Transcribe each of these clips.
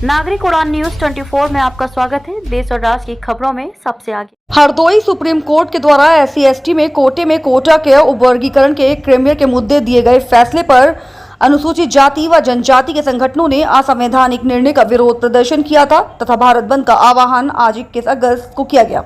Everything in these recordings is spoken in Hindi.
नागरिक उड़ान न्यूज 24 में आपका स्वागत है। देश और राज्य की खबरों में सबसे आगे। हरदोई सुप्रीम कोर्ट के द्वारा SC/ST में कोटे में कोटा के उपवर्गीकरण के क्रेमियर के मुद्दे दिए गए फैसले पर अनुसूचित जाति व जनजाति के संगठनों ने असंवैधानिक निर्णय का विरोध प्रदर्शन किया था तथा भारत बंद का आह्वान आज 21 अगस्त को किया गया।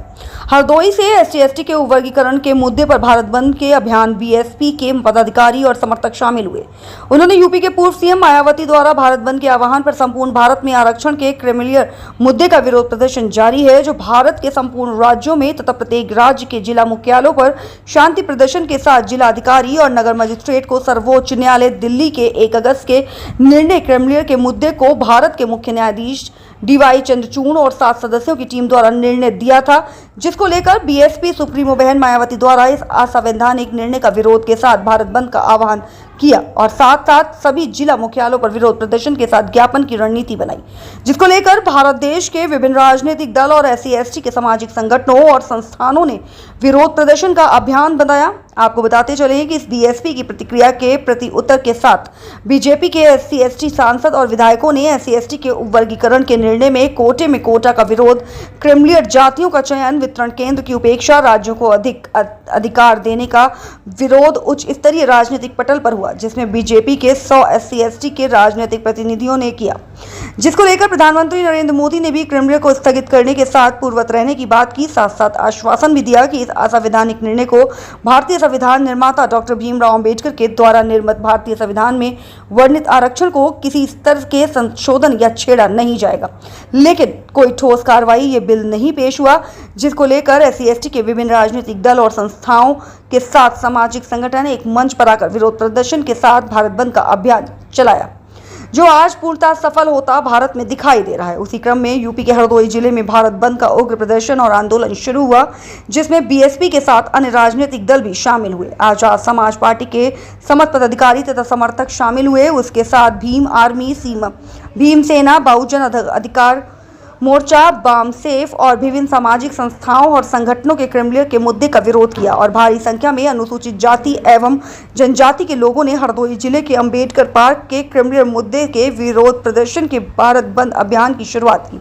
हरदोई से SC/ST के उपवर्गीकरण के मुद्दे पर भारत बंद के अभियान BSP के पदाधिकारी और समर्थक शामिल हुए। उन्होंने यूपी के पूर्व CM मायावती द्वारा भारत बंद के आह्वान पर संपूर्ण भारत में आरक्षण के क्रेमियर मुद्दे का विरोध प्रदर्शन जारी है, जो भारत के संपूर्ण राज्यों में तथा प्रत्येक राज्य के जिला मुख्यालयों पर शांति प्रदर्शन के साथ जिला अधिकारी और नगर मजिस्ट्रेट को सर्वोच्च न्यायालय दिल्ली के 1 अगस्त के निर्णय क्रेमियर के मुद्दे को भारत के मुख्य न्यायाधीश DY चंद्रचूड़ और 7 सदस्यों की टीम द्वारा निर्णय दिया था, जिसको लेकर BSP सुप्रीमो बहन मायावती द्वारा इस असंवैधानिक निर्णय का विरोध के साथ भारत बंद का आह्वान किया और साथ साथ सभी जिला मुख्यालयों पर विरोध प्रदर्शन के साथ ज्ञापन की रणनीति बनाई, जिसको लेकर भारत देश के विभिन्न राजनीतिक दल और SC/ST के सामाजिक संगठनों और संस्थानों ने विरोध प्रदर्शन का अभियान बनाया। आपको बताते चले कि इस BSP की प्रतिक्रिया के प्रति उत्तर के साथ बीजेपी के SC/ST सांसद और विधायकों ने SC/ST के उपवर्गीकरण के निर्णय में कोटे में कोटा का विरोध, क्रीमिलियर जातियों का चयन, वितरण केंद्र की उपेक्षा, राज्यों को अधिक अधिकार देने का विरोध उच्च स्तरीय राजनीतिक पटल पर हुआ, जिसमें बीजेपी के 100 SC/ST के राजनीतिक प्रतिनिधियों ने किया, जिसको लेकर प्रधानमंत्री नरेंद्र मोदी ने भी क्रेमियर को स्थगित करने के साथ पूर्ववत रहने की बात की। साथ साथ आश्वासन भी दिया कि इस असंवैधानिक निर्णय को भारतीय संविधान निर्माता डॉक्टर भीमराव अंबेडकर के द्वारा निर्मित भारतीय संविधान में वर्णित आरक्षण को किसी स्तर के संशोधन या छेड़ा नहीं जाएगा। लेकिन कोई ठोस कार्रवाई ये बिल नहीं पेश हुआ, जिसको लेकर SC/ST के विभिन्न राजनीतिक दल और संस्थाओं के साथ सामाजिक संगठन एक मंच पर आकर विरोध प्रदर्शन के साथ भारत बंद का अभियान चलाया, जो आज पूर्णतः सफल होता भारत में दिखाई दे रहा है। उसी क्रम में यूपी के हरदोई जिले में भारत बंद का उग्र प्रदर्शन और आंदोलन शुरू हुआ, जिसमें BSP के साथ अन्य राजनीतिक दल भी शामिल हुए। आजाद समाज पार्टी के समस्त पदाधिकारी तथा समर्थक शामिल हुए। उसके साथ भीम आर्मी, भीम सेना, बहुजन अधिकार मोर्चा, बामसेफ और विभिन्न सामाजिक संस्थाओं और संगठनों के क्रेमियर के मुद्दे का विरोध किया और भारी संख्या में अनुसूचित जाति एवं जनजाति के लोगों ने हरदोई जिले के अंबेडकर पार्क के क्रेमियर मुद्दे के विरोध प्रदर्शन के भारत बंद अभियान की शुरुआत की।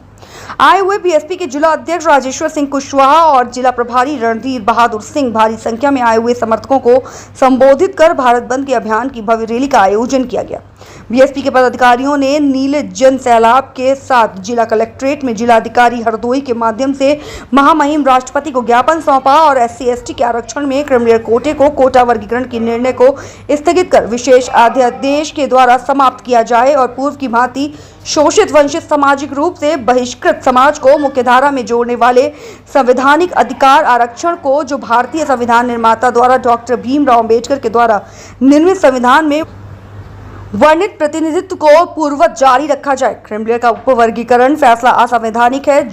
आए हुए BSP के जिला अध्यक्ष राजेश्वर सिंह कुशवाहा और जिला प्रभारी रणधीर बहादुर सिंह भारी संख्या में आए हुए समर्थकों को संबोधित कर भारत बंद के अभियान की भव्य रैली का आयोजन किया गया। BSP के पदाधिकारियों ने नीले जन सैलाब के साथ जिला कलेक्ट्रेट में जिलाधिकारी हरदोई के माध्यम से महामहिम राष्ट्रपति को ज्ञापन सौंपा और SC/ST के आरक्षण में क्रेमियर कोटे को कोटा वर्गीकरण के निर्णय को स्थगित कर विशेष अध्यादेश के द्वारा समाप्त किया जाए और पूर्व की भांति शोषित वंचित सामाजिक रूप से बहिष्कृत समाज को मुख्यधारा में जोड़ने वाले संवैधानिक अधिकार आरक्षण को, जो भारतीय संविधान निर्माता द्वारा डॉक्टर भीमराव अंबेडकर के द्वारा निर्मित संविधान में वर्णित प्रतिनिधित्व को पूर्ववत जारी रखा जाए। क्रेमियर का उपवर्गीकरण फैसला असंवैधानिक है,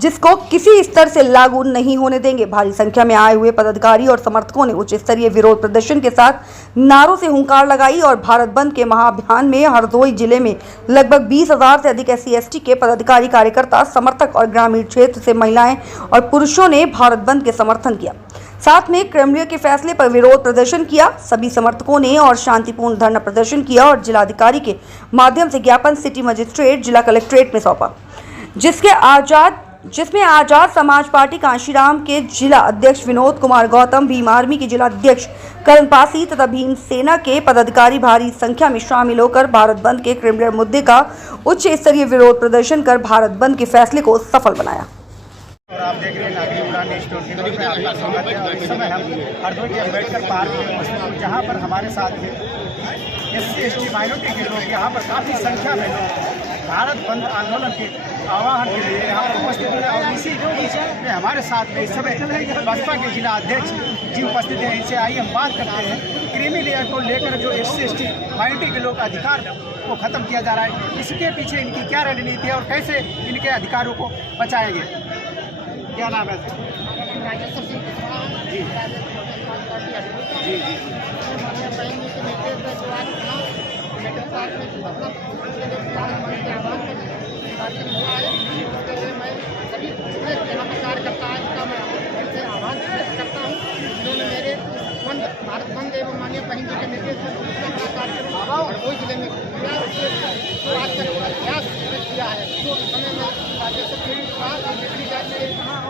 जिसको किसी स्तर से लागू नहीं होने देंगे। भारी संख्या में आए हुए पदाधिकारी और समर्थकों ने उच्च स्तरीय विरोध प्रदर्शन के साथ नारों से हुंकार लगाई और भारत बंद के महाअभियान में हरदोई जिले में लगभग 20,000 से अधिक SC/ST के पदाधिकारी, कार्यकर्ता, समर्थक और ग्रामीण क्षेत्र से महिलाएं और पुरुषों ने भारत बंद के समर्थन किया। साथ में क्रेमियर के फैसले पर विरोध प्रदर्शन किया। सभी समर्थकों ने और शांतिपूर्ण धरना प्रदर्शन किया और जिलाधिकारी के माध्यम से ज्ञापन सिटी मजिस्ट्रेट जिला कलेक्ट्रेट में सौंपा, जिसमें आजाद समाज पार्टी कांशीराम के जिला अध्यक्ष विनोद कुमार गौतम, भीम आर्मी के जिला अध्यक्ष करण पासी तथा भीम सेना के पदाधिकारी भारी संख्या में शामिल होकर भारत बंद के क्रेमियर मुद्दे का उच्च स्तरीय विरोध प्रदर्शन कर भारत बंद के फैसले को सफल बनाया। और आप देख रहे हैं नागरिक उड़ान न्यूज 24 में आपका स्वागत है। और इस समय हम हरदोई के अंबेडकर पार्क में मौजूद हैं, जहाँ पर हमारे साथ SC/ST माइनॉरिटी के लोग, यहाँ पर काफ़ी संख्या में लोग भारत बंद आंदोलन के आह्वान के लिए यहाँ पर उपस्थित हैं। और इसी में हमारे साथ में इस समय बसपा के जिला अध्यक्ष जी उपस्थित हैं। इनसे आइए हम बात करते हैं क्रीमिलियर को लेकर जो SC/ST माइनॉरिटी के लोग अधिकार को ख़त्म किया जा रहा है, इसके पीछे इनकी क्या रणनीति है और कैसे इनके अधिकारों को बचाएंगे। क्या नाम है? राजेश्वर सिंह जी जी जी कार्यकर्ता है, उनका मैं आह्वान करता हूँ। उन्होंने मेरे भारत बंद एवं माननीय बहन जी के निर्देश पर दूसरा कार्यक्रम हरदोई जिले में किया उसने जो आज तक अभ्यास किया है जो समय में राजस्व बिजली जाती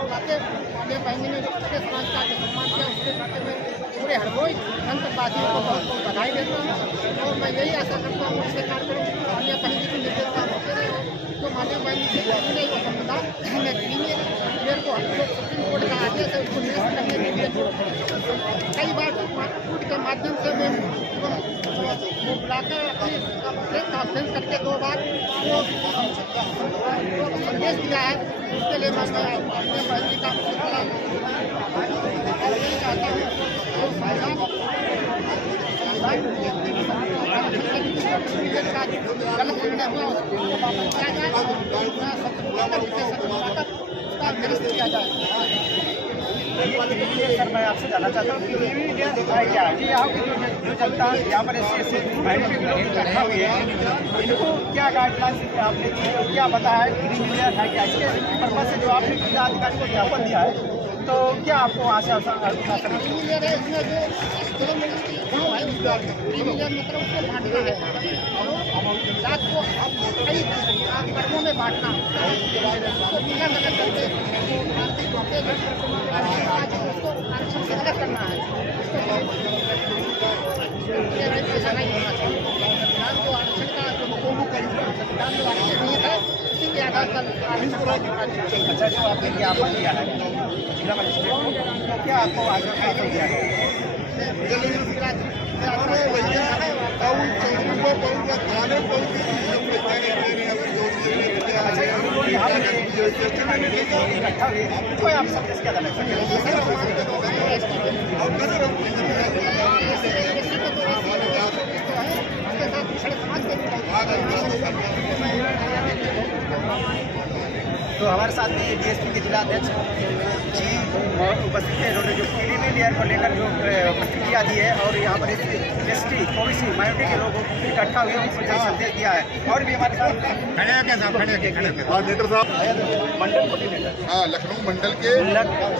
बातें माननीय बहनी ने जो सत्य समाज का जो सम्मान किया उसके खाते में पूरे हरदोई अंतरवासियों को बहुत बहुत बधाई देता हूँ और मैं यही आशा करता हूँ इसके कार्यक्रम माननीय बहन जी की निर्देशता होते रहे जो माननीय बहन जी से जो संविधान में क्रीमियर को जो सुप्रीम कोर्ट का आदेश है उसको निरस्त करने के लिए कई बार ट्वीट के माध्यम से मैं वो बुलाकर प्रेस कॉन्फ्रेंस करके 2 बार वो संदेश दिया है उसके लिए मैं अपने बहन जी का चाहता हूँ गलत निर्णय हुआ उसको वापस किया जाए उसका निरस्त किया जाए। सर मैं आपसे जानना चाहता हूँ कि मीडिया दिखाई क्या है कि यहाँ की जो जनता यहाँ पर ऐसे माइनॉरिटी के लोग इकट्ठा हुए हैं इनको क्या गाइडलाइंस आपने दी है क्या बताया है क्रीमी लेयर है क्या इसके पर्पज से जो आपने जिलाधिकारी को ज्ञापन दिया है तो क्या आपको वहाँ से क्रीमी लेयर है इसमें जो गाँव है उसका क्रीमी लेयर मतलब उसको बांटना है रात को कई कर्मों में बांटना उसको पूरा नगर करके आर्थिक रूप से उसको आरक्षण से अलग करना है ऐसा नहीं होना चाहिए संविधान जो आरक्षण का जो संविधान जो आरक्षण नियत है उसी के आधार पर आरक्षण। अच्छा जो आपने ज्ञापन दिया है जिला मजिस्ट्रेट को तो क्या आपको आश्वासन दिया है यहाँ पर इकट्ठा हुए कोई आप सब इसके अलग तो हमारे साथ में डीएसपी के जिलाध्यक्ष जी उपस्थित थे उन्होंने जो क्रीमी लेयर को लेकर जो प्रतिक्रिया दी है और यहाँ पर एसटी ओबीसी माइनॉरिटी के लोगों इकट्ठा हुए उनको जो संदेश दिया है और भी हमारे साथ कोऑर्डिनेटर साहब मंडल कोऑर्डिनेटर हाँ लखनऊ मंडल के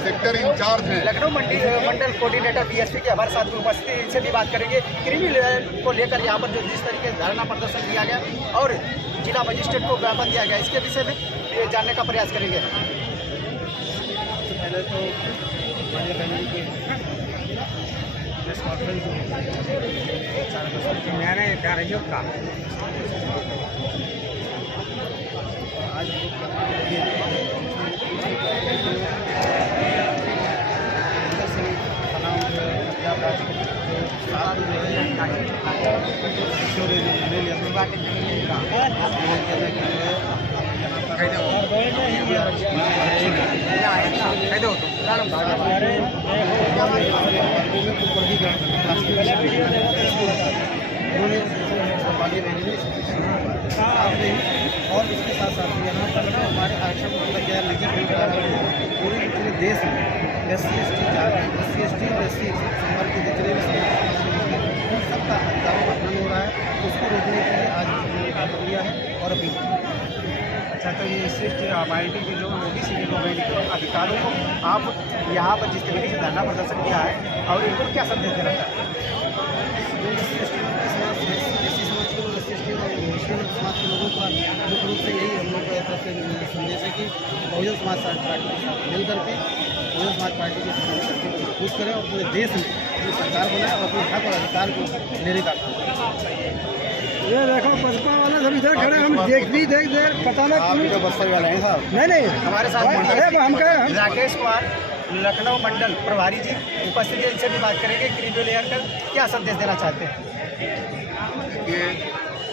सेक्टर इंचार्ज हैं लखनऊ मंडल कोऑर्डिनेटर डीएसपी के हमारे साथ उपस्थित हैं इनसे भी बात करेंगे क्रीमी लेयर को लेकर यहाँ पर जो जिस तरीके से धरना प्रदर्शन किया गया और जिला मजिस्ट्रेट को ज्ञापन दिया गया इसके विषय में जानने का प्रयास करेंगे। पहले तो प्रेस कॉन्फ्रेंस मैंने कार्यों का आज और इसके साथ साथ यहाँ पर हमारे आरक्षण गैर निजी पूरे देश में SC/ST और SC समाज के जितने भी उन सबका अधिकारों का हनन हो रहा है उसको रोकने के लिए आज आदेश दिया है और अपील। अच्छा तो ये SC/ST माइनॉरिटी के जो ओबीसी के लोग हैं अधिकारों को आप यहाँ पर जिस तरीके से धरना प्रदर्शन किया है और इनको क्या संदेश देना चाहते हैं? समाज के लोगों का मुख्य रूप से यही हम लोग का तरफ से संदेश है कि बहुजन समाज पार्टी के साथ मिल करके बहुजन समाज पार्टी के मजबूत करें और पूरे देश में अपनी सरकार बनाए और अपने हक और अधिकार को लेने का काम। ये देखो बसपा वाला सब इधर खड़े हम देख पता नहीं जो बसपा वाले हैं साहब नहीं हमारे साथ राकेश कुमार लखनऊ मंडल प्रभारी जी उपस्थित है इनसे भी बात करेंगे क्रीमी लेयर का क्या संदेश देना चाहते हैं? ये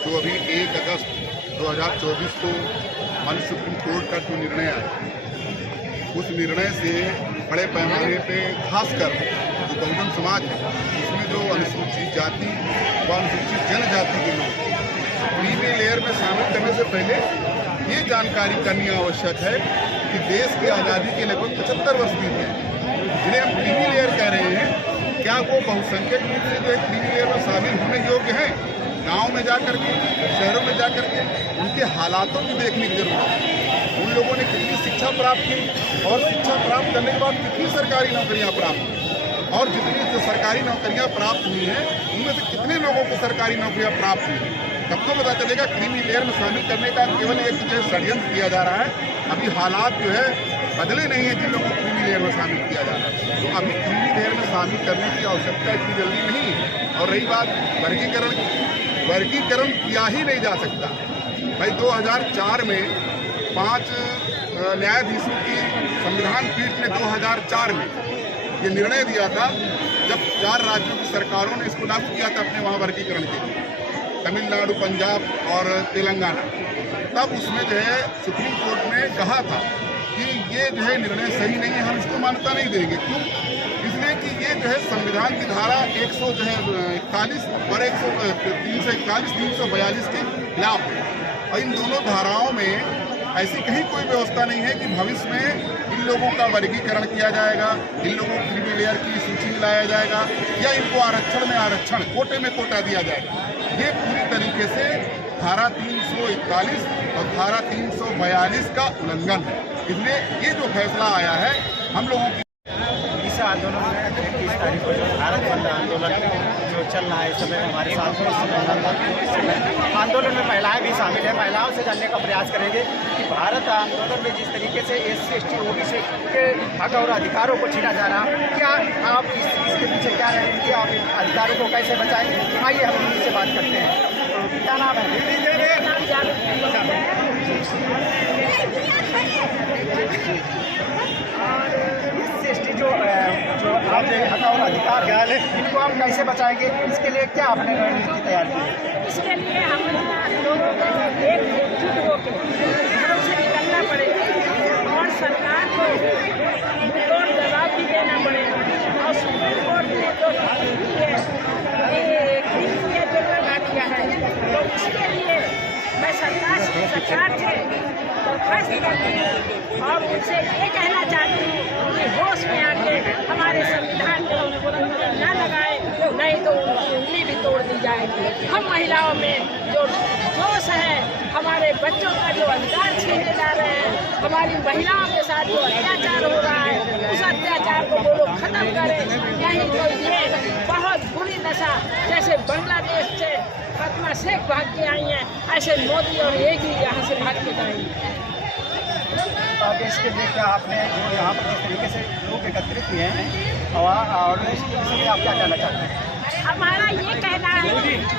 जो अभी 1 अगस्त 2024 को माननीय सुप्रीम कोर्ट का जो निर्णय आया उस निर्णय से बड़े पैमाने पे खासकर जो बहुजन समाज है उसमें जो अनुसूचित जाति व अनुसूचित जनजाति के लोग क्रीमी लेयर में शामिल करने से पहले ये जानकारी करनी आवश्यक है कि देश की आज़ादी के लगभग 75 वर्ष बीत गए जिन्हें हम क्रीमी लेयर कह रहे हैं क्या वो बहुसंख्यक रूप से जो है क्रीमी लेयर में शामिल होने योग्य हैं? गांव में जा करके शहरों में जा करके उनके हालातों को देखने की जरूरत है। उन लोगों ने कितनी शिक्षा प्राप्त की और शिक्षा प्राप्त करने के बाद कितनी सरकारी नौकरियां प्राप्त की और जितनी जो सरकारी नौकरियां प्राप्त हुई हैं उनमें से कितने लोगों को सरकारी नौकरियां प्राप्त हुई तब तो पता चलेगा। क्रीमी लेयर में शामिल करने का केवल एक जो है षड्यंत्र किया जा रहा है। अभी हालात जो है बदले नहीं है जिन लोगों को क्रीमी लेयर में शामिल किया जा रहा है। तो अभी क्रीमी लेयर में शामिल करने की आवश्यकता इतनी जल्दी नहीं है। और रही बात वर्गीकरण किया ही नहीं जा सकता भाई। 2004 में 5 न्यायाधीशों की संविधान पीठ ने 2004 में ये निर्णय दिया था, जब 4 राज्यों की सरकारों ने इसको लागू किया था अपने वहाँ वर्गीकरण के लिए, तमिलनाडु, पंजाब और तेलंगाना। तब उसमें जो है सुप्रीम कोर्ट ने कहा था कि ये जो है निर्णय सही नहीं है, हम इसको मान्यता नहीं देंगे। क्यों? इसलिए कि ये जो है संविधान की धारा 141 और 341, 342 के खिलाफ है। और इन दोनों धाराओं में ऐसी कहीं कोई व्यवस्था नहीं है कि भविष्य में इन लोगों का वर्गीकरण किया जाएगा, इन लोगों को क्रीमी लेयर की सूची में लाया जाएगा, या इनको आरक्षण में आरक्षण, कोटे में कोटा दिया जाएगा। ये पूरी तरीके से धारा 341 और धारा 342 का उल्लंघन है। इसलिए ये जो फैसला आया है हम लोगों की इस आंदोलन में 31 तारीख को जो भारत बंद आंदोलन जो चल रहा है इस समय हमारे साथ में, इस समय आंदोलन में महिलाएं भी शामिल हैं। महिलाओं से जानने का प्रयास करेंगे कि भारत आंदोलन में जिस तरीके से SC, ST, OBC के हक और अधिकारों को छीना जा रहा, क्या आप इसके पीछे क्या रहेंगे, आप अधिकारों को कैसे बचाएंगे? आइए हम उन्हीं से बात करते हैं। तो क्या नाम है? SC जो आप हक और अधिकार है इनको हम कैसे बचाएंगे, इसके लिए क्या आपने रणनीति तैयार की? इसके लिए हम लोगों को एकजुट होकर घरों से निकलना पड़ेगा और सरकार को मुंहतोड़ जवाब भी देना पड़ेगा। और सुप्रीम कोर्ट ने जो जो लगा दिया है, तो उसके लिए मैं सरकार से दरख्वास्त करती हूँ और उनसे ये कहना चाहती हूँ कि होश में आके हमारे संविधान को न लगाए, नहीं तो उनकी उंगली भी तोड़ दी जाएगी। हम महिलाओं में जो जोश है, हमारे बच्चों का जो अधिकार छीने जा रहे हैं, हमारी महिलाओं के साथ जो अत्याचार हो रहा है, उस अत्याचार को वो लोग खत्म करें। नहीं तो ये बहुत बुरी नशा, जैसे बांग्लादेश से फातिमा शेख भाग के आई हैं, ऐसे मोदी और एक ही यहाँ से भाग के जाएंगे। तो आगे इसके लिए क्या आपने जो यहाँ पर जिस तरीके से लोग एकत्रित हुए हैं और इसके लिए आप क्या कहना चाहते हैं? हमारा ये कहना है,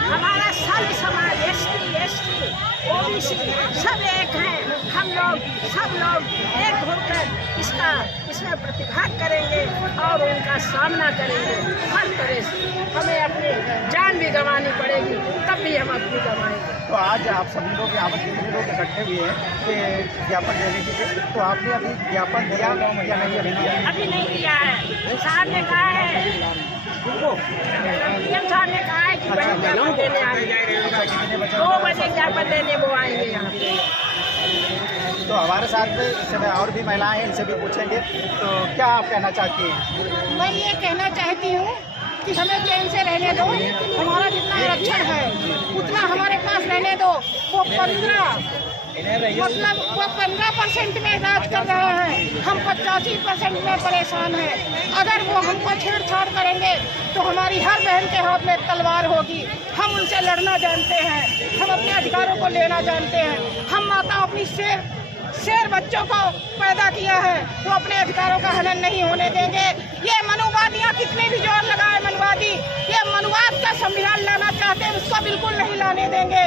हमारा सब समाज ST, ST, OBC सब एक हैं। हम लोग सब लोग एक होकर इसमें प्रतिभाग करेंगे और उनका सामना करेंगे। हर तरह से हमें अपनी जान भी गंवानी पड़ेगी, तब भी हम अपनी गंवाएंगे। तो आज आप सभी लोग यहाँ पर कितने लोग इकट्ठे हुए हैं कि ज्ञापन देने के लिए, तो आपने अभी ज्ञापन दिया या नहीं अभी दिया? अभी नहीं दिया है। साहब ने कहा है, PM साहब ने कहा है कि बहन ज्ञापन देने आएंगे, 2 बजे ज्ञापन देने वो आएंगे यहाँ पे। तो हमारे साथ में इस समय और भी महिलाएं हैं, इनसे भी पूछेंगे। तो क्या आप कहना चाहती हैं? मैं ये कहना चाहती हूँ कि हमें चैन से रहने दो, हमारा जितना आरक्षण है उतना हमारे पास रहने दो। वो 15% में राज कर रहे हैं, हम 85% में परेशान हैं। अगर वो हमको छेड़छाड़ करेंगे तो हमारी हर बहन के हाथ में तलवार होगी। हम उनसे लड़ना जानते हैं, हम अपने अधिकारों को लेना जानते हैं। हम माता अपनी शेर बच्चों को पैदा किया है, तो अपने अधिकारों का हनन नहीं होने देंगे। ये मनुवादियाँ कितने भी जोर लगाए, मनुवादी ये मनुवाद का संविधान लाना चाहते हैं, उसको बिल्कुल नहीं लाने देंगे।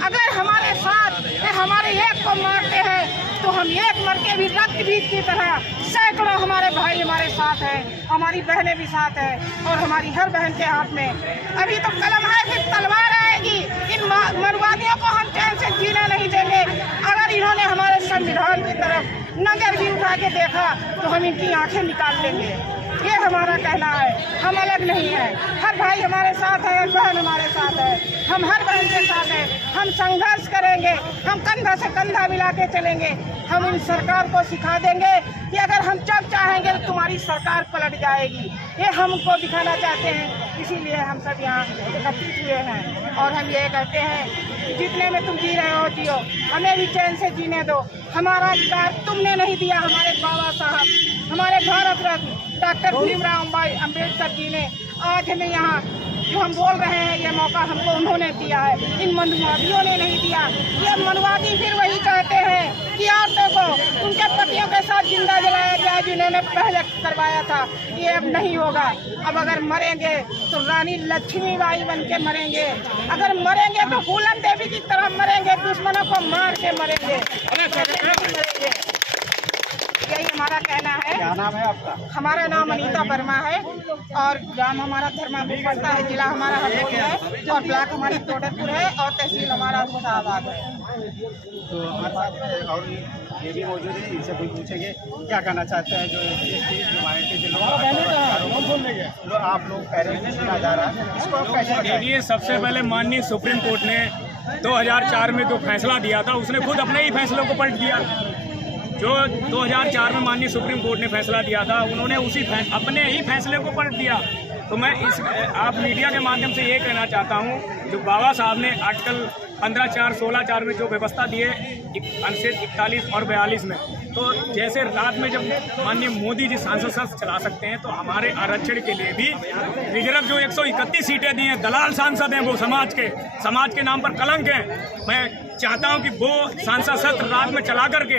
अगर हमारे साथ हमारे एक को मारते हैं तो हम एक मर के भी रक्त बीज की तरह सैकड़ों हमारे भाई हमारे साथ हैं, हमारी बहनें भी साथ हैं और हमारी हर बहन के हाथ में अभी तो कलम है, फिर तलवार आएगी। इन मनुवादियों को हम चैन से जीना नहीं देंगे। अगर इन्होंने हमारे संविधान की तरफ नजर भी उठा के देखा तो हम इनकी आंखें निकाल लेंगे। ये हमारा कहना है, हम अलग नहीं हैं। हर भाई हमारे साथ है, हर बहन हमारे साथ है, हम हर बहन के साथ हैं। हम संघर्ष करेंगे, हम कंधा से कंधा मिला के चलेंगे। हम इन सरकार को सिखा देंगे कि अगर हम जब चाहेंगे तो तुम्हारी सरकार पलट जाएगी। ये हमको दिखाना चाहते हैं, इसीलिए हम सब यहाँ एकत्रित हुए हैं। और हम ये कहते हैं जितने में तुम जी रहे हो जियो, हमें भी चैन से जीने दो। हमारा अधिकार तुमने नहीं दिया, हमारे बाबा साहब, हमारे भारत रत्न डॉक्टर भीमराव अम्बेडकर जी ने आज हमें यहाँ जो हम बोल रहे हैं ये मौका हमको उन्होंने दिया है, इन मनुवादियों ने नहीं दिया। ये मनुवादी फिर वही कहते हैं कि औरतों को उनके पतियों के साथ जिंदा जलाया जाए जिन्होंने पहले करवाया था। ये अब नहीं होगा। अब अगर मरेंगे तो रानी लक्ष्मीबाई बन के मरेंगे, अगर मरेंगे तो फूलन देवी की तरह मरेंगे, दुश्मनों को मार के मरेंगे। यही हमारा कहना है। क्या नाम है आपका? हमारा नाम अनीता वर्मा है और ग्राम हमारा धर्मापुर पड़ता है, जिला हमारा हरदोई है और ब्लॉक हमारी टोडरपुर है और तहसील हमारा मुसाबाद है। तो हमारे साथ में और ये भी मौजूद है, इनसे कोई पूछेंगे क्या कहना चाहते हैं जो जो माइनॉरिटी के लोग आप लोग पेरेंट्स सुना जा रहा है, इसको आप कैसे बताएं? देखिए, सबसे पहले माननीय सुप्रीम कोर्ट ने 2004 में जो फैसला दिया था उसने खुद अपने ही फैसलों को पलट दिया। जो 2004 में माननीय सुप्रीम कोर्ट ने फैसला दिया था उन्होंने उसी अपने ही फैसले को पलट दिया। तो मैं आप मीडिया के माध्यम से ये कहना चाहता हूँ, जो बाबा साहब ने आर्टिकल 15(4), 16(4) में जो व्यवस्था दी है अनुच्छेद 41 और 42 में, तो जैसे रात में जब माननीय मोदी जी सांसद सत्र चला सकते हैं तो हमारे आरक्षण के लिए भी रिजर्व जो 131 सीटें दी हैं, दलाल सांसद हैं वो समाज के नाम पर कलंक हैं। मैं चाहता हूं कि वो सांसद सत्र रात में चला करके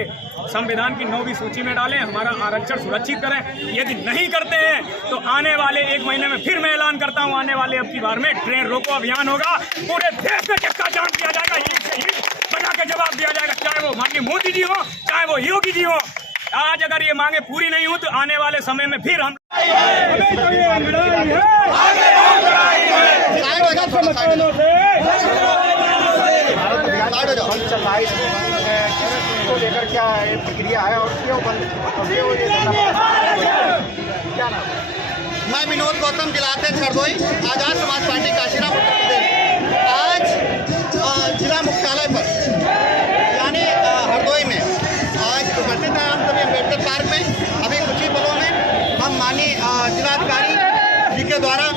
संविधान की 9वीं सूची में डालें, हमारा आरक्षण सुरक्षित करें। यदि नहीं करते हैं तो आने वाले 1 महीने में फिर मैं ऐलान करता हूं, आने वाले अब की बार में ट्रेन रोको अभियान होगा, पूरे देश में चक्का जाम किया जाएगा, ईंट बजा के जवाब दिया जाएगा, चाहे वो माननीय मोदी जी हो चाहे वो योगी जी हो। आज अगर ये मांगे पूरी नहीं हो तो आने वाले समय में फिर हम बंद चल रहा है, इसको लेकर क्या प्रक्रिया है और क्यों बंद क्या नाम? मैं विनोद गौतम, जिला अध्यक्ष हरदोई, आजाद समाज पार्टी काशीराम, उत्तर प्रदेश। आज जिला मुख्यालय पर यानी हरदोई में आज उपस्थित है हम सभी अम्बेडकर पार्क में। अभी कुछ ही पलों में हम माननीय जिलाधिकारी जी के द्वारा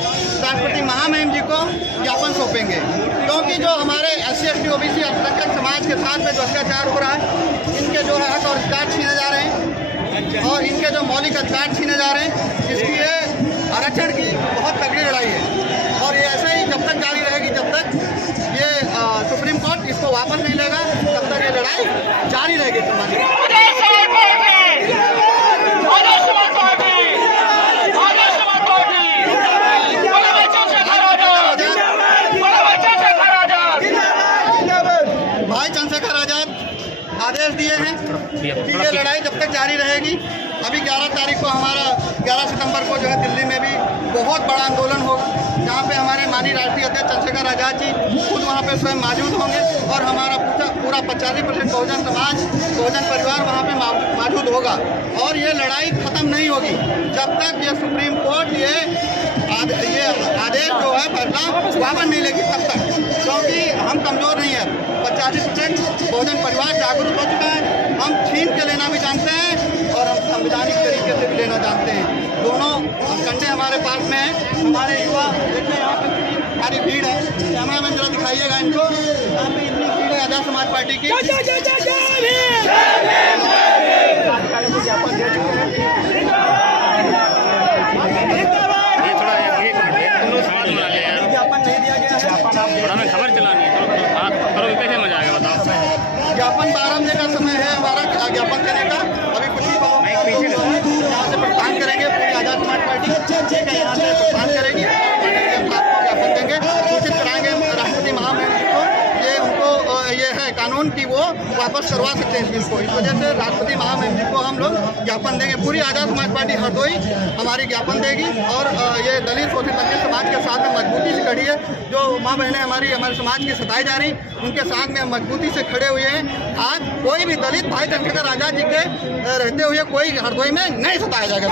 राष्ट्रपति महामहिम जी को ज्ञापन सौंपेंगे, क्योंकि जो हमारे SC ST OBC अल्पसंख्यक समाज के साथ में जो अत्याचार हो रहा है, इनके जो है हक और अधिकार छीने जा रहे हैं और इनके जो मौलिक अधिकार छीने जा रहे हैं, इसकी ये आरक्षण की बहुत तगड़ी लड़ाई है और ये ऐसे ही जब तक जारी रहेगी, जब तक ये सुप्रीम कोर्ट इसको वापस नहीं लेगा तब तक ये लड़ाई जारी रहेगी। भाई चंद्रशेखर आजाद आदेश दिए हैं कि ये लड़ाई जब तक जारी रहेगी। अभी 11 तारीख को हमारा 11 सितंबर को जो है दिल्ली में भी बहुत बड़ा आंदोलन होगा, जहाँ पे हमारे माननीय राष्ट्रीय अध्यक्ष चंद्रशेखर आजाद जी खुद वहाँ पे स्वयं मौजूद होंगे और हमारा पूरा 85% बहुजन समाज, बहुजन परिवार वहाँ पे मौजूद होगा। और ये लड़ाई खत्म नहीं होगी जब तक ये सुप्रीम कोर्ट ये आदेश जो है फैसला वापस नहीं लेगी तब तक, क्योंकि हम कमज़ोर नहीं है। 85% बहुजन परिवार जागरूक हो चुका है, हम छीन के लेना भी जानते हैं और हम संवैधानिक तरीके से भी लेना जानते हैं। दोनों कंडे हमारे पास में है। हमारे युवा देखिए यहाँ पे सारी भीड़ है, कैमरा मैन जरा दिखाइएगा इनको, यहाँ पे इतनी भीड़ है आजाद समाज पार्टी की। खबर चलानी है तो कैसे मजा आएगा बताओ। ज्ञापन 12 बजे का समय है हमारा ज्ञापन देने का। अभी कुछ ही यहाँ से प्रस्थान करेंगे, पूरी आजाद समाज पार्टी ठीक है यहाँ से प्रस्थान करेगी, आपको ज्ञापन देंगे, सूचित कराएंगे राष्ट्रपति महामहिम जी को। ये उनको ये है कानून की वो वापस करवा सकते हैं इस बिल को, इस वजह से राष्ट्रपति महामहिम जी को हम लोग ज्ञापन देंगे। पूरी आजाद समाज पार्टी हरदोई हमारी ज्ञापन देगी और ये दलित शोषित वंचित समाज के साथ में मजबूती से खड़ी है। जो माँ बहनें हमारे समाज की सताई जा रही, उनके साथ में हम मजबूती से खड़े हुए हैं। आज कोई भी दलित भाई चंद्रशेखर आजाद जी के रहते हुए कोई हरदोई में नहीं सताया जाएगा।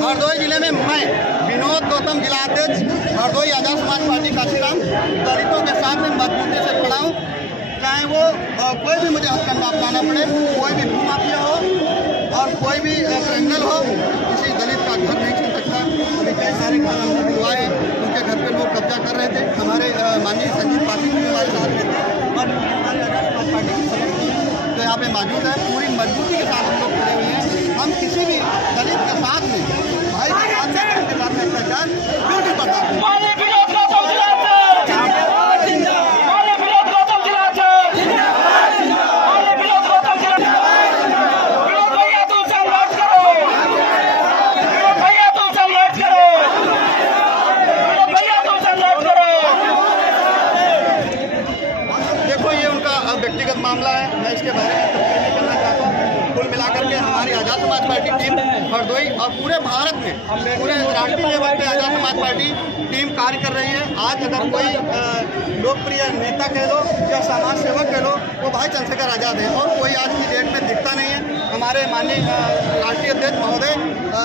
हरदोई जिले में मैं विनोद गौतम, जिला अध्यक्ष हरदोई आजाद समाज पार्टी काशीराम, दलितों के साथ में मजबूती से खड़ा हूँ, चाहे वो कोई भी मुझे हथकंडा अपनाना पड़े, कोई भी भूमाफिया हो और कोई भी क्रिमिनल हो, किसी दलित का घर नहीं छीन सकता। अभी कई सारे घर हमने दिलवाए, उनके घर पे लोग कब्जा कर रहे थे। हमारे माननीय संजीव पाटिल भी हमारे साथ में थे और हमारे आजाद समाज पार्टी की सदस्य जो यहाँ पे मौजूद है, पूरी मजबूती के साथ हम लोग खड़े हुए हैं। हम हम किसी भी दलित के साथ में भाई के साथ में अत्याचार बिल्कुल बर्दाश्त नहीं। देखो ये उनका व्यक्तिगत मामला है, मैं इसके बारे में तफसील नहीं करना चाहता हूँ। कुल मिलाकर के हमारी आज़ाद समाज पार्टी टीम हरदोई और पूरे भारत में पूरे राष्ट्रीय लेवल पे आज़ाद समाज पार्टी टीम कार्य कर रही है। आज अगर कोई लोकप्रिय नेता कह लो या समाज सेवक कह लो, वो भाई चंद्रशेखर आज़ाद है और कोई आज की डेट में दिखता नहीं है। हमारे माननीय राष्ट्रीय अध्यक्ष महोदय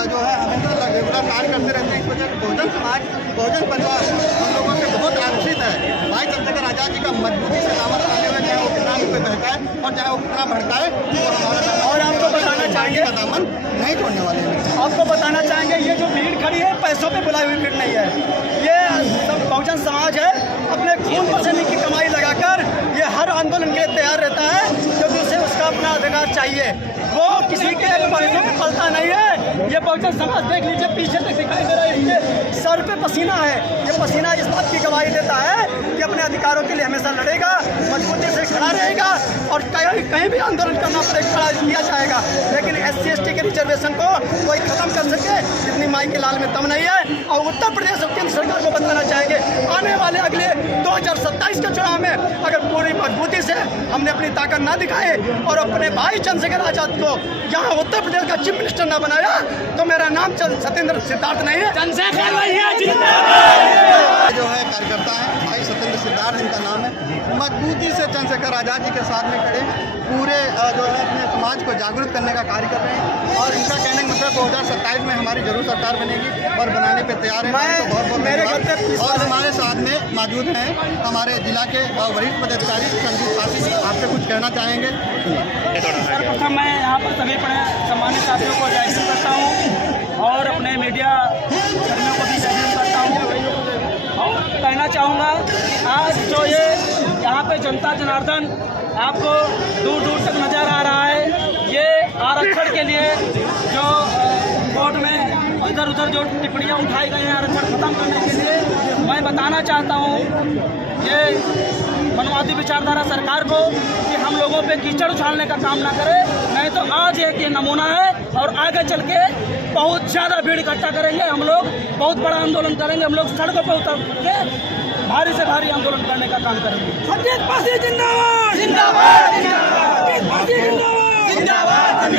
जो है हमेशा रेगुलर कार्य करते रहते हैं। इस वजह से बहुजन समाज बहुजन परिवार हम लोगों से बहुत आकर्षित है। भाई चंद्रशेखर आज़ाद जी का मजबूती से दामन थामे हुए, चाहे वो कितना भी बहकाए और चाहे वो कितना भड़काए, वो हमारा और आपको बताना चाहेंगे दामन नहीं छोड़ने वाले हैं। आपको बताना चाहेंगे ये जो भीड़ खड़ी है पैसों पे बुलाई हुई भीड़ नहीं है, ये सब बहुजन समाज है। अपने खून पसीने की कमाई लगाकर ये हर आंदोलन के लिए तैयार रहता है, क्योंकि उसे उसका अपना अधिकार चाहिए। वो किसी के पैसों पे पलता नहीं है। ये बहुजन समाज देख लीजिए, पीछे तक दिखाई दे रहा है, इसके सर पे पसीना है। ये पसीना इस बात की गवाही देता है कि अपने अधिकारों के लिए हमेशा लड़ेगा, मजबूती से खड़ा रहेगा और कहीं भी आंदोलन करना पड़े खड़ा किया जाएगा। लेकिन SC/ST के रिजर्वेशन को कोई खत्म कर सके इतनी माई के लाल में दम नहीं है। और उत्तर प्रदेश और केंद्र सरकार को बताना चाहेंगे, आने वाले अगले 2027 के चुनाव में अगर पूरी मजबूती से हमने अपनी ताकत ना दिखाए और अपने भाई चंद्रशेखर आज़ाद को यहाँ उत्तर प्रदेश का चीफ मिनिस्टर ना बनाया तो मेरा नाम सत्येंद्र सिद्धार्थ नहीं है, चंद्रशेखर जो है कार्यकर्ता है भाई सत्येंद्र सिद्धार्थ इनका नाम है। मजबूती से चंद्रशेखर आज़ाद जी के साथ में खड़े पूरे जो है अपने समाज को जागरूक करने का कार्य कर रहे हैं। और इनका कहने का मतलब 2027 में हमारी जरूर सरकार बनेगी और बनाने पे तैयार है। तो बहुत बहुत धन्यवाद। और हमारे साथ में मौजूद हैं हमारे जिला के वरिष्ठ पदाधिकारी संदीप पासी जी, आपसे कुछ कहना चाहेंगे? सर्वप्रथम मैं यहाँ पर सभी बड़े सम्मानित साथियों को जय हिंद करता हूँ और अपने मीडिया कर्मियों को भी जय हिंद करता हूँ। और कहना चाहूँगा आज जो ये यहाँ पे जनता जनार्दन आपको दूर दूर तक नज़र आ रहा है, ये आरक्षण के लिए जो कोर्ट में इधर उधर जो टिप्पणियाँ उठाई गई हैं आरक्षण खत्म करने के लिए, मैं बताना चाहता हूँ ये मनवादी विचारधारा सरकार को कि हम लोगों पे कीचड़ उछालने का काम ना करे, नहीं तो आज एक ये नमूना है और आगे चल के बहुत ज़्यादा भीड़ इकट्ठा करेंगे। हम लोग बहुत बड़ा आंदोलन करेंगे, हम लोग सड़कों पर उतर के भारी से भारी आंदोलन करने का काम करेंगे। सत्येंद्र पासी जिंदाबाद, जिंदाबाद, जिंदाबाद।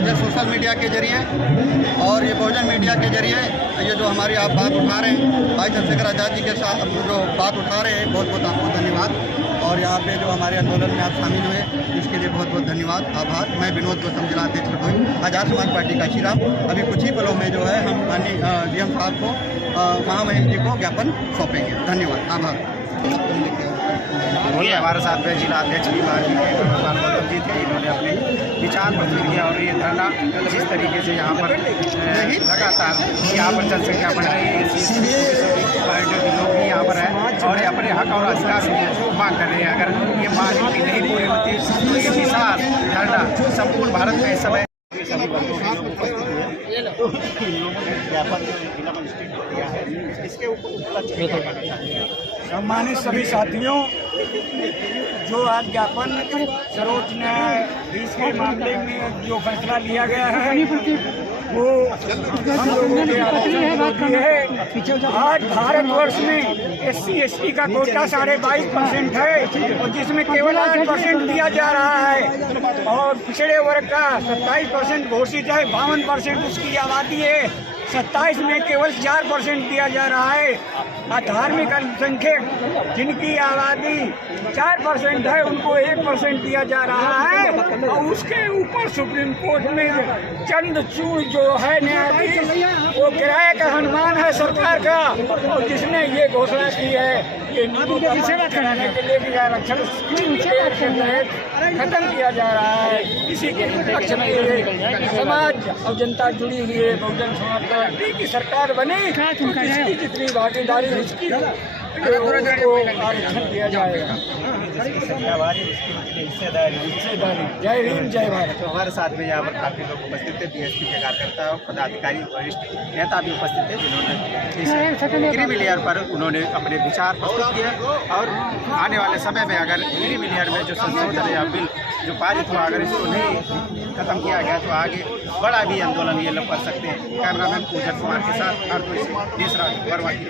ये सोशल मीडिया के जरिए और ये बहुजन मीडिया के जरिए ये जो हमारी आप बात उठा रहे हैं भाई चंद्रशेखर आज़ाद जी के साथ जो बात उठा रहे हैं, बहुत बहुत आपको धन्यवाद। और यहाँ पे जो हमारे आंदोलन में आप शामिल हुए इसके लिए बहुत बहुत धन्यवाद, आभार। मैं विनोद गौतम, जिला अध्यक्ष हरदोई, आज़ाद समाज पार्टी काशीराम। अभी कुछ ही पलों में जो है हम माननीय DM साहब को महामहिम जी को ज्ञापन सौंपेंगे। धन्यवाद, आभार। हमारे साथ में जिला अध्यक्ष भी गौतम जी थे, इन्होंने अपने विचार प्रस्तुत किया और ये धरना जिस तरीके से यहाँ पर लगातार यहाँ पर जनसंख्या बढ़ रही है, के लोग भी यहाँ पर हैं और अपने हक और अधिकार की मांग कर रहे हैं। अगर ये मांग इनकी नहीं पूरी होती तो ये विशाल धरना संपूर्ण भारत में इस समय सभी वर्गों के लोग उपस्थित हुए। सम्मानित सभी साथियों, जो आज ज्ञापन सर्वोच्च न्यायाधीश के मामले में जो फैसला लिया गया है वो हम लोगों के आरक्षण है। आज भारतवर्ष में SC/ST का कोटा 22.5% है और जिसमें केवल 8% दिया जा रहा है और पिछड़े वर्ग का 27% घोषित है, 52% उसकी आबादी है, 27 में केवल 4% दिया जा रहा है। धार्मिक अल्पसंख्यक जिनकी आबादी 4% है उनको 1% दिया जा रहा है और उसके ऊपर सुप्रीम कोर्ट में चंद्रचूड़ जो है न्यायाधीश वो किराए का हनुमान है सरकार का और जिसने ये घोषणा की है ये कराने के लिए भी आरक्षण खत्म किया जा रहा है। इसी के पक्ष में समाज और जनता जुड़ी हुई है। बहुजन समाज पार्टी की सरकार बने, इसकी जितनी भागीदारी उसकी उनको आरक्षण दिया जाएगा। जिसकी संख्यावारी उसकी हिस्सेदारी। जय हिंद जय भारत। तो हमारे साथ में यहाँ पर काफ़ी लोग उपस्थित थे, बीएसपी के कार्यकर्ता और पदाधिकारी वरिष्ठ नेता भी उपस्थित थे, जिन्होंने क्रीमी लेयर पर उन्होंने अपने विचार प्रस्तुत किए और आने वाले समय में अगर क्रीमी लेयर में जो संशोधन या बिल जो पारित हुआ अगर इसको नहीं खत्म किया गया तो आगे बड़ा भी आंदोलन ये लोग कर सकते हैं। कैमरामैन पूजन कुमार के साथ हरदोई से देशराज वर्मा की।